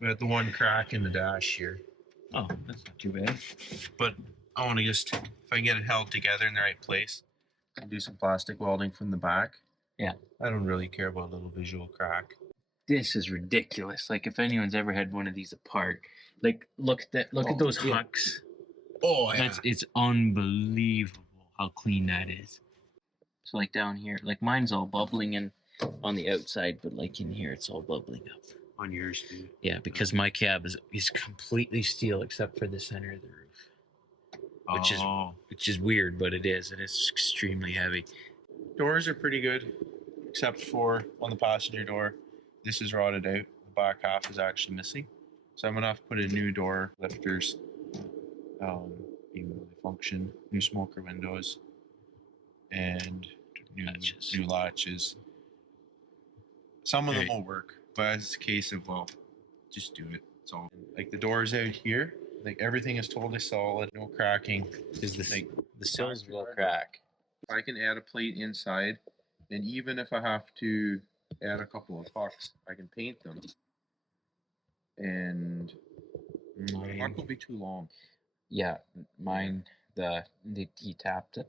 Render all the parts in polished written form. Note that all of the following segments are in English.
We got the one crack in the dash here. Oh, that's not too bad. But I want to just, if I can get it held together in the right place, and do some plastic welding from the back. Yeah. I don't really care about a little visual crack. This is ridiculous. Like, if anyone's ever had one of these apart, like, look at that. Look at those hucks. Oh, yeah. It's unbelievable how clean that is. So, like, down here, like, mine's all bubbling in on the outside, but like in here, it's all bubbling up. On yours too. Yeah, because my cab is completely steel except for the center of the roof, which is weird, but it is, and it's extremely heavy. Doors are pretty good, except for on the passenger door. This is rotted out. The back half is actually missing, so I'm gonna have to put in new door lifters. Even though they function, new smoker windows, and new latches. Some of them will work, but it's a case of, well, just do it. It's all like the doors out here, like everything is totally solid, no cracking. Is the like the sills will crack? I can add a plate inside, and even if I have to add a couple of hucks, I can paint them, and the huck will be too long. Yeah, mine he tapped it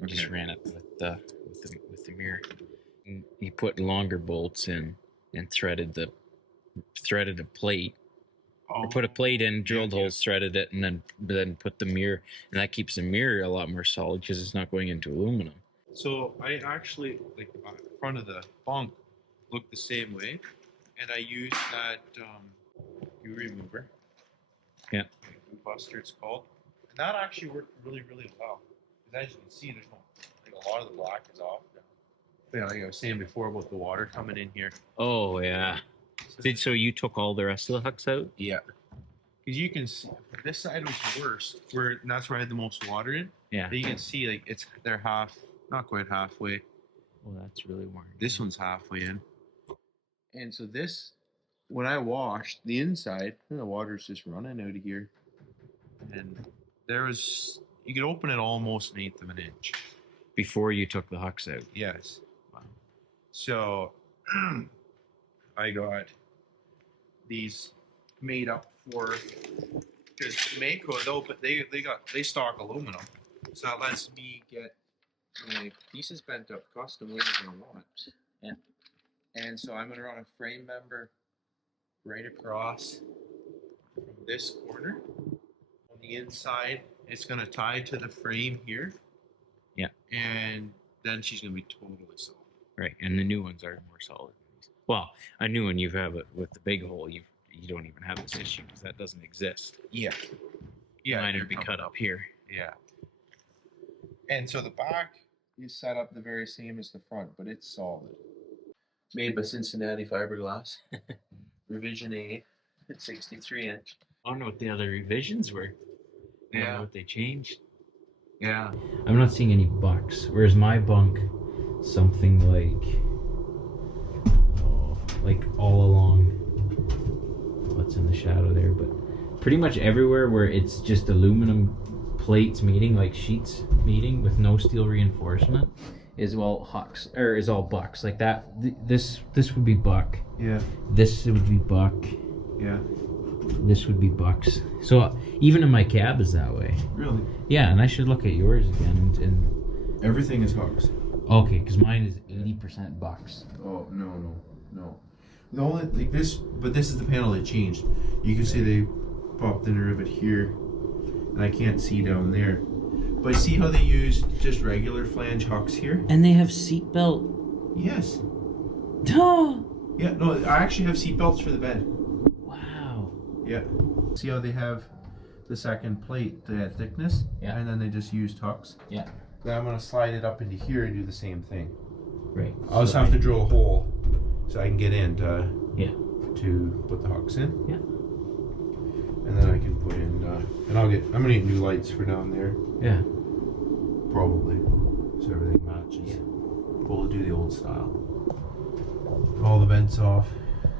and just ran it with the mirror. He put longer bolts in and threaded a plate. Or put a plate in, drilled holes, threaded it, and then put the mirror, and that keeps the mirror a lot more solid because it's not going into aluminum. So I actually, like, the front of the bunk looked the same way, and I used that U remover. Yeah. Buster, it's called, and that actually worked really, really well. Because as you can see, there's no, like, a lot of the black is off. Yeah, like I was saying before about the water coming in here. Oh yeah. So you took all the rest of the hucks out? Yeah. Because you can see this side was worse, and that's where I had the most water in. Yeah. But you can see, like, they're not quite halfway. Well, that's really worrying. This one's halfway in. And so this, when I washed the inside, the water's just running out of here. And you could open it almost 1/8 of an inch. Before you took the hucks out? Yes. Wow. So I got these made up for, because Mako, they stock aluminum, so that lets me get my pieces bent up custom way as I want. Yeah. And so I'm gonna run a frame member right across from this corner. On the inside, it's gonna tie to the frame here. Yeah. And then she's gonna be totally solid. Right, and the new ones are more solid. Well, a new one you have it with the big hole. You don't even have this issue because that doesn't exist. Yeah. Yeah. Mine would be cut up here. Yeah. And so the back is set up the very same as the front, but it's solid. Made by Cincinnati Fiberglass. Revision A. 63 inch. I don't know what the other revisions were. I don't know what they changed. Yeah. I'm not seeing any bucks. Whereas my bunk, something like all along. What's in the shadow there? But pretty much everywhere where it's just aluminum plates meeting, like sheets meeting with no steel reinforcement, is all hucks or is all bucks. Like that. This would be buck. Yeah. This would be buck. Yeah. This would be bucks. So even in my cab is that way. Really? Yeah, and I should look at yours again. And everything is hucks. Okay, because mine is 80% bucks. Oh no. The only like this, but this is the panel they changed. You can see they popped in a rivet here, and I can't see down there. But see how they use just regular flange hucks here? And they have seat belt. Yes. Oh. Yeah. No, I actually have seat belts for the bed. Wow. Yeah. See how they have the second plate, the thickness? Yeah. And then they just used hucks? Yeah. Then I'm going to slide it up into here and do the same thing. Right. I'll just have to drill a hole so I can get in to put the hucks in. Yeah. And then I can put in, and I'm going to get new lights for down there. Yeah. Probably. So everything matches. Yeah. We'll do the old style. All the vents off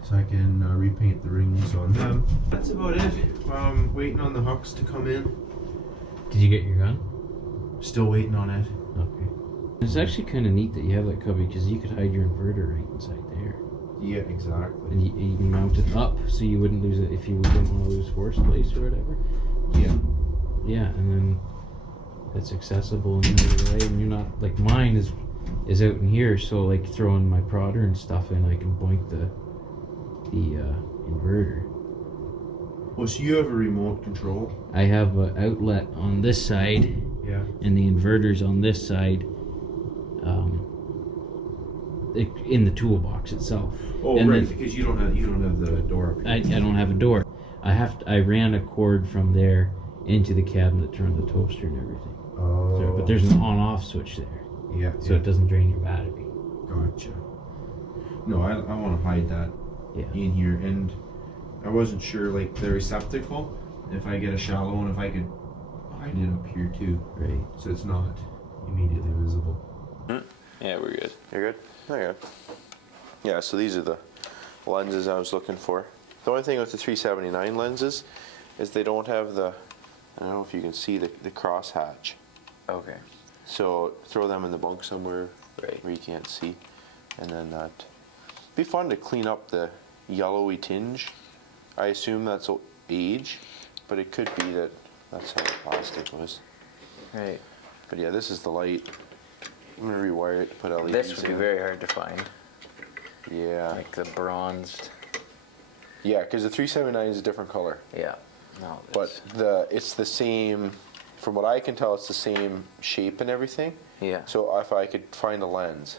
so I can repaint the rings on them. That's about it. I'm waiting on the hucks to come in. Did you get your gun? Still waiting on it. Okay. It's actually kind of neat that you have that cubby because you could hide your inverter right inside there. Yeah, exactly. And you can mount it up so you wouldn't lose it if you didn't want to lose horse place or whatever. Yeah. Yeah, and then it's accessible in another way, and you're not like mine is out in here, so like throwing my prodder and stuff in, I can point the inverter. Well, so you have a remote control. I have an outlet on this side. Yeah. And the inverter's on this side. In the toolbox itself. Oh, and right, then, because you don't have the door up I here. don't have a door. I ran a cord from there into the cabinet to run the toaster and everything. Oh. So, but there's an on-off switch there, Yeah. so it doesn't drain your battery. Gotcha. No, I want to hide that in here, and I wasn't sure like the receptacle. If I get a shallow one, if I could hide it up here too. Right. So it's not immediately visible. Yeah, we're good. You're good? Okay. Yeah, so these are the lenses I was looking for. The only thing with the 379 lenses is they don't have the, I don't know if you can see the cross hatch. Okay. So throw them in the bunk somewhere where you can't see. And then that. Be fun to clean up the yellowy tinge. I assume that's age, but it could be that that's how the plastic was. Right. But yeah, this is the light. I'm gonna rewire it to put LEDs This would be in. very hard to find. Yeah. Like the bronzed. Yeah, because the 379 is a different color. Yeah. No. But it's the same, from what I can tell, it's the same shape and everything. Yeah. So if I could find a lens.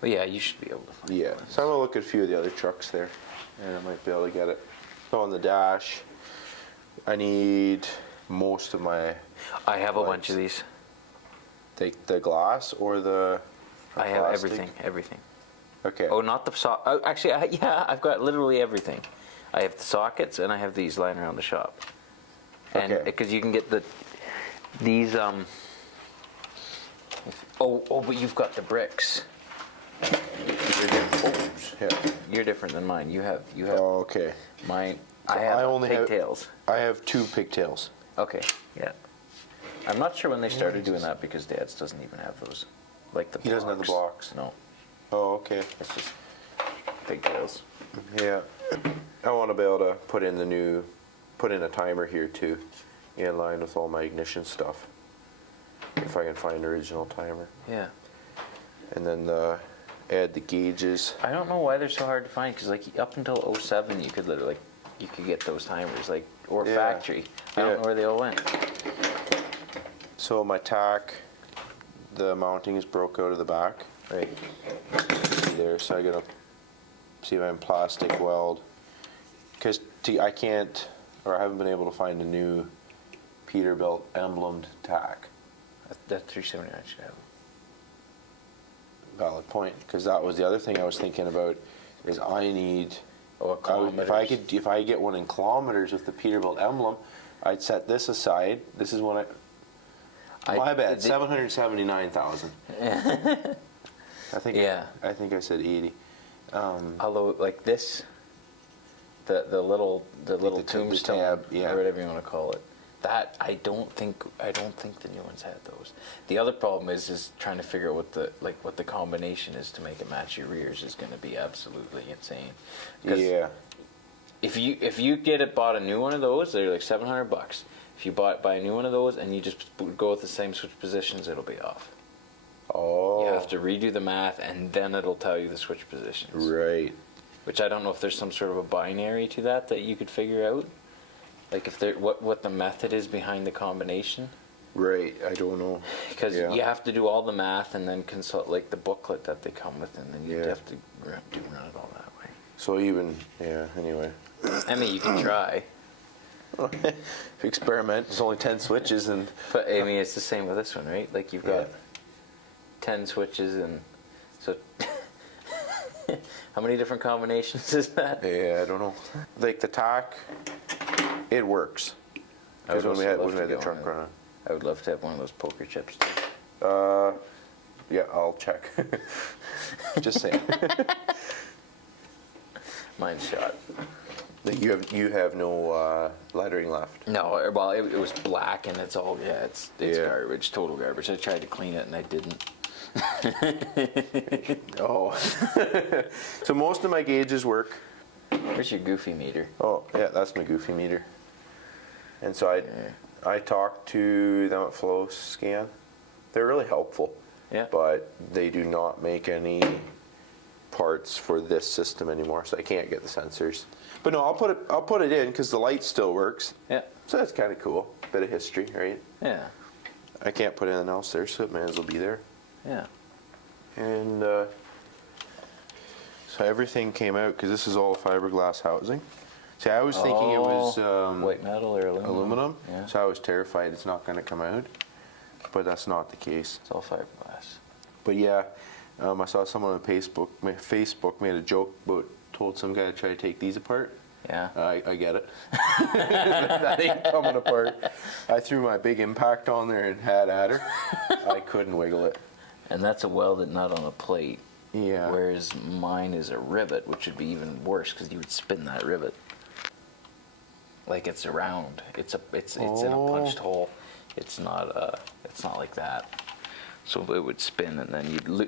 Well, yeah, you should be able to find. Yeah. So I'm gonna look at a few of the other trucks there, and I might be able to get it. So on the dash, I need most of my. I have a lights. bunch of these. The glass or the. I have plastic? everything. Okay. Oh, not the sock. Oh, actually, yeah, I've got literally everything. I have the sockets and I have these lying around the shop. And Okay. because you can get these but you've got the bricks. You're different than mine. You have Oh, okay. mine. So I have I only have- pigtails. I have 2 pigtails. Okay, yeah. I'm not sure when they started doing that because Dad's doesn't even have those. Like the He doesn't have the blocks. No, Oh, okay. it's just pigtails. Yeah, I want to be able to put in a timer here too, in line with all my ignition stuff. If I can find an original timer, Yeah. and then add the gauges. I don't know why they're so hard to find because like up until 07 you could literally you could get those timers or Yeah. factory. I don't Yeah. know where they all went. So my tack, the mounting is broke out of the back. Right. See there, so I gotta see if I can plastic weld. Because I can't, or I haven't been able to find a new Peterbilt emblemed tack. That 379 should have. Valid point, because that was the other thing I was thinking about. Is I need. Oh, If I get one in kilometers with the Peterbilt emblem, I'd set this aside. This is one my bad. 779,000. I think. Yeah. I think I said 80. Although like this, the little tombstone tab, yeah. or whatever you want to call it. That I don't think the new ones had those. The other problem is trying to figure out what the combination is to make it match your rears is going to be absolutely insane. 'Cause Yeah. If you bought a new one of those, they're like $700. If you buy a new one of those and you just go with the same switch positions, it'll be off. Oh. You have to redo the math and then it'll tell you the switch positions. Right. Which I don't know if there's some sort of a binary to that you could figure out. Like if there what the method is behind the combination. Right. I don't know. Because Yeah. you have to do all the math and then consult like the booklet that they come with, and then you Yeah. have to run it all that way. So anyway. I mean, you can try, Experiment. There's only 10 switches and. but I mean, it's the same with this one, right? Like you've got Yeah. 10 switches, and so how many different combinations is that? Yeah, I don't know. Like the tack, it works. I would Because when we also love had to the get truck one of- running. I would love to have one of those poker chips too. Yeah, I'll check. Just saying. Mine's shot. You have no lettering left. No, well, it was black and it's all it's Yeah. garbage, total garbage. I tried to clean it and I didn't. Oh. So most of my gauges work. Where's your goofy meter? Oh, yeah, that's my goofy meter. And so I talked to them at Flow Scan. They're really helpful. Yeah. But they do not make any parts for this system anymore, so I can't get the sensors. But no, I'll put it in because the light still works. Yeah. So that's kind of cool. Bit of history, right? Yeah. I can't put anything else there, so it may as well be there. Yeah. And so everything came out because this is all fiberglass housing. See, I was thinking it was white metal or aluminum. aluminum. Yeah. So I was terrified it's not going to come out, but that's not the case. It's all fiberglass. But yeah, I saw someone on Facebook made a joke about told some guy to try to take these apart. Yeah. I get it. That ain't coming apart. I threw my big impact on there and had at her. I couldn't wiggle it. And that's a welded nut on a plate. Yeah. Whereas mine is a rivet, which would be even worse because you would spin that rivet. Like it's round. It's in a punched hole. It's not like that. So it would spin, and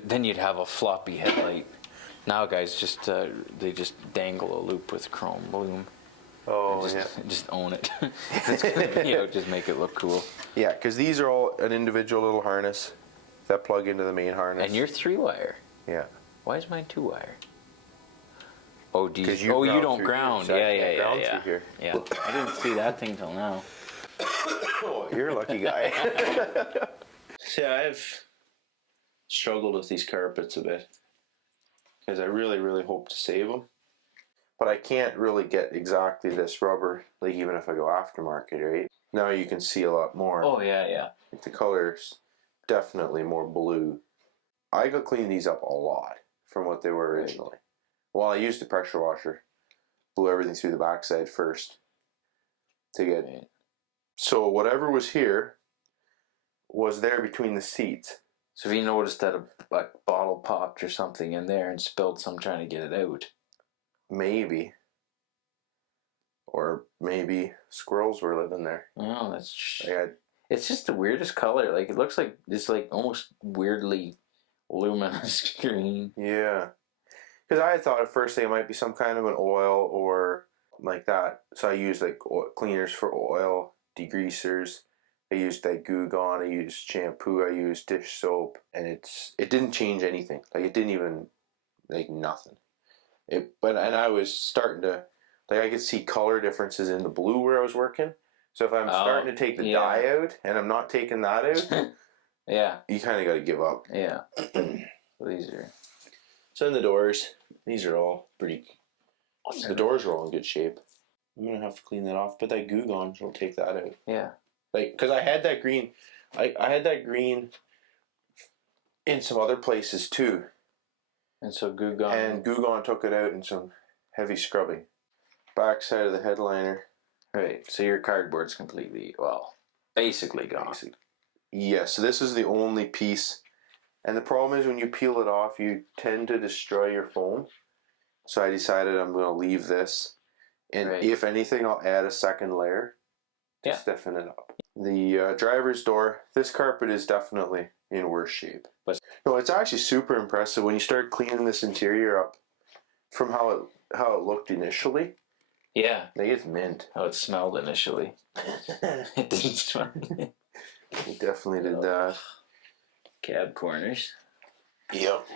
then you'd have a floppy headlight. Now guys they just dangle a loop with chrome loom. Oh, Just own it. It's gonna just make it look cool. Yeah, because these are all an individual little harness that plug into the main harness. And you're 3-wire. Yeah. Why is mine 2-wire? Oh, do you? 'Cause you Oh, you ground don't through ground. here, so I Yeah, can't yeah, ground yeah, through here. yeah. I didn't see that thing till now. Oh, you're a lucky guy. See, I've struggled with these carpets a bit because I really, really hope to save them. But I can't really get exactly this rubber, like even if I go aftermarket, right? Now you can see a lot more. Oh yeah, yeah. Like the color's definitely more blue. I got cleaned these up a lot from what they were originally. Well, I used the pressure washer, blew everything through the backside first to get it. So whatever was here was there between the seats. So if you noticed that a bottle popped or something in there and spilled some trying to get it out. Maybe. Or maybe squirrels were living there. Oh, it's just the weirdest color. Like it looks like it's like almost weirdly luminous green. Yeah. Because I thought at first it might be some kind of an oil or like that. So I used like cleaners for oil, degreasers. I used like Goo Gone. I used shampoo. I used dish soap, and it didn't change anything. Like it didn't even like nothing. And I was starting to like I could see color differences in the blue where I was working. So if I'm starting to take the dye out and I'm not taking that out, yeah, you kind of got to give up. Yeah. These are. So in the doors, these are all pretty. The doors are all in good shape. I'm gonna have to clean that off, but that Goo Gone will take that out. Yeah. Like, because I had that green, I had that green in some other places too. And so Goo Gone. And Goo Gone took it out in some heavy scrubbing. Backside of the headliner. Right. So your cardboard's completely, basically gone. Yeah, so this is the only piece. And the problem is when you peel it off, you tend to destroy your foam. So I decided I'm going to leave this. And if anything, I'll add a second layer to stiffen it up. The driver's door, this carpet is definitely in worse shape. But no, it's actually super impressive when you start cleaning this interior up from how it looked initially. Yeah. Like it's mint. How it smelled initially. It didn't smell. It definitely did that. Cab corners. Yep.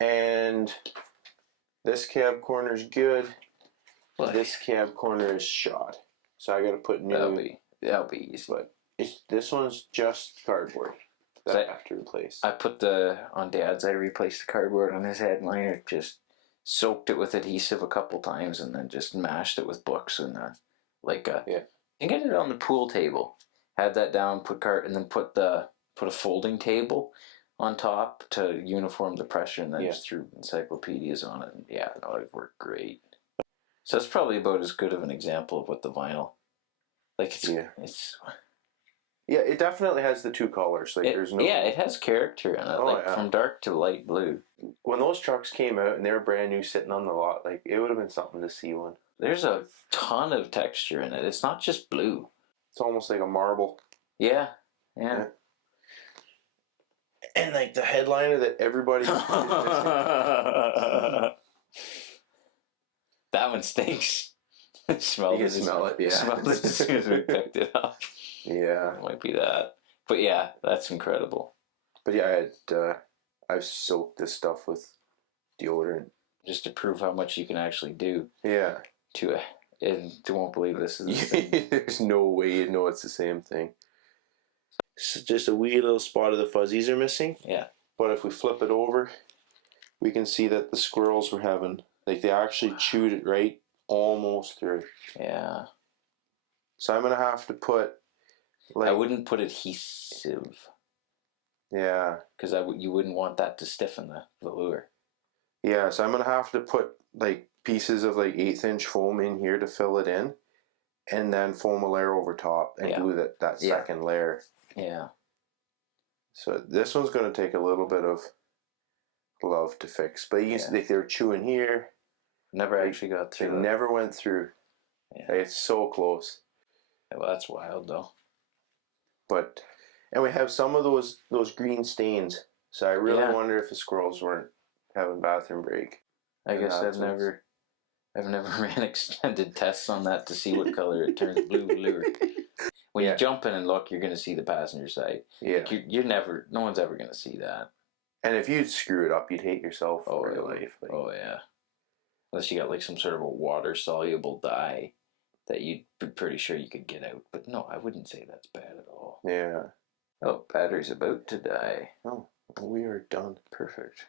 And this cab corner is good. This cab corner is shot. So I got to put new. That'll be easy. But this one's just cardboard that I have to replace. I put on Dad's. I replaced the cardboard on his headliner. Just soaked it with adhesive a couple times and then just mashed it with books and I think I did it on the pool table. Had that down, and then put a folding table on top to uniform the pressure, and then just threw encyclopedias on it. And it worked great. So that's probably about as good of an example of what the vinyl, it definitely has the two colors. Like there's no. Yeah, it has character in it, from dark to light blue. When those trucks came out and they were brand new, sitting on the lot, like it would have been something to see one. There's a ton of texture in it. It's not just blue. It's almost like a marble. Yeah. And like the headliner that everybody is missing. That one stinks. Smell You can it. smell it, yeah. Smelled it as soon as we picked it up. Yeah. It might be that. But yeah, that's incredible. But yeah, I've soaked this stuff with deodorant. Just to prove how much you can actually do Yeah. to it. And you won't believe this is the same. There's no way you know it's the same thing. So just a wee little spot of the fuzzies are missing. Yeah. But if we flip it over, we can see that the squirrels were having, like they actually chewed it right almost through. Yeah. So I'm going to have to put, like... I wouldn't put adhesive. Yeah. Because you wouldn't want that to stiffen the velure. Yeah, so I'm going to have to put like pieces of like 1/8 inch foam in here to fill it in. And then foam a layer over top and do that second layer. Yeah. So this one's going to take a little bit of love to fix. But you can see, like, they were chewing here. Never actually got They through. never went through. Yeah. Like, it's so close. Yeah, well, that's wild though. But, and we have some of those green stains. So I really wonder if the squirrels weren't having bathroom break. I guess I've never ran extended tests on that to see what color it turns blue velure. When you jump in and look, you're going to see the passenger side. Yeah. Like no one's ever going to see that. And if you'd screw it up, you'd hate yourself for your life. Like. Oh, yeah. Unless you got like some sort of a water-soluble dye that you'd be pretty sure you could get out. But no, I wouldn't say that's bad at all. Yeah. Oh, battery's about to die. Oh, we are done. Perfect.